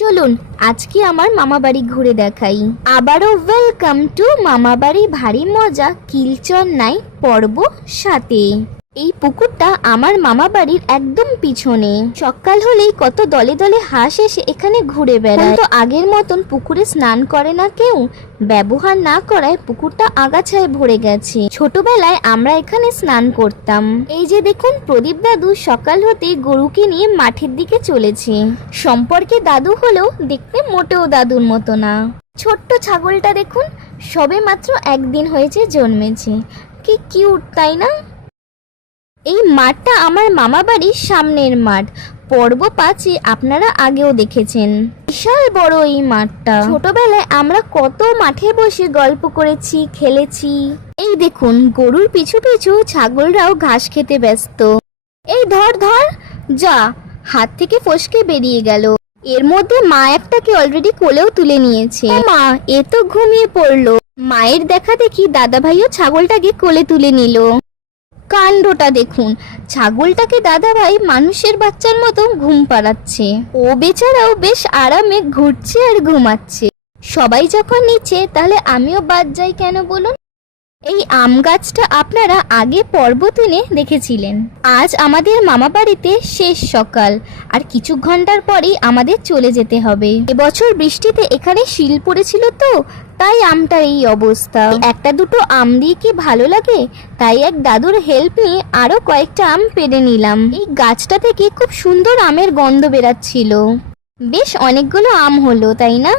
চলুন আজকে আমার মামা বাড়ি ঘুরে দেখাই। আবারও ওয়েলকাম টু মামা বাড়ি ভারী মজা কিলচন্নাই পর্ব 7। এই পুকুরটা আমার মামা বাড়ির একদম পিছনে। সকাল হলেই কত দলে দলে হাঁস এসে এখানে ঘুরে বেড়ায়। তো আগের মতন পুকুরে স্নান করে না কেউ, ব্যবহার না করায় পুকুরটা আগাছায় ভরে গেছে। ছোটবেলায় আমরা এখানে স্নান করতাম। এই যে দেখুন, প্রদীপ দাদু সকাল হতে গরুকে নিয়ে মাঠের দিকে চলেছে। সম্পর্কে দাদু হলেও দেখতে মোটেও দাদুর মতো না। ছোট্ট ছাগলটা দেখুন, সবে মাত্র একদিন হয়েছে জন্মেছে। কি কিউট তাই না? এই মাঠটা আমার মামা বাড়ির সামনের মাঠ। পর্ব 5-এ আপনারা আগেও দেখেছেন। বিশাল বড় এই মাঠটা। ছোটবেলায় আমরা কত মাঠে বসে গল্প করেছি, খেলেছি। এই দেখুন, গরুর পিছু পিছু ছাগলরাও ঘাস খেতে ব্যস্ত। এই ধর ধর, যা, হাত থেকে ফসকে বেরিয়ে গেল। এর মধ্যে মা একটাকে অলরেডি কোলেও তুলে নিয়েছে। মা, এ তো ঘুমিয়ে পড়লো। মায়ের দেখা দেখি দাদা ভাইও ছাগলটাকে কোলে তুলে নিল। কাণ্ডটা দেখুন, ছাগলটাকে দাদা ভাই মানুষের বাচ্চার মতো ঘুম পাড়াচ্ছে। ও বেচারাও বেশ আরামে ঘুরছে আর ঘুমাচ্ছে। সবাই যখন নিচ্ছে, তাহলে আমিও বাদ যাই কেন বলুন? এই আম গাছটা আপনারা আগে পর্ব 3-এ দেখেছিলেন। আজ আমাদের মামা বাড়িতে শেষ সকাল, আর কিছু ঘন্টার পরেই আমাদের চলে যেতে হবে। এবছর বৃষ্টিতে এখানে শিল পড়েছিল, তো তাই আমটার এই অবস্থা। একটা দুটো আম দিয়ে কি ভালো লাগে, তাই এক দাদুর হেল্প নিয়ে আরো কয়েকটা আম পেড়ে নিলাম। এই গাছটা থেকে খুব সুন্দর আমের গন্ধ বেরাচ্ছিল। বেশ অনেকগুলো আম হলো, তাই না?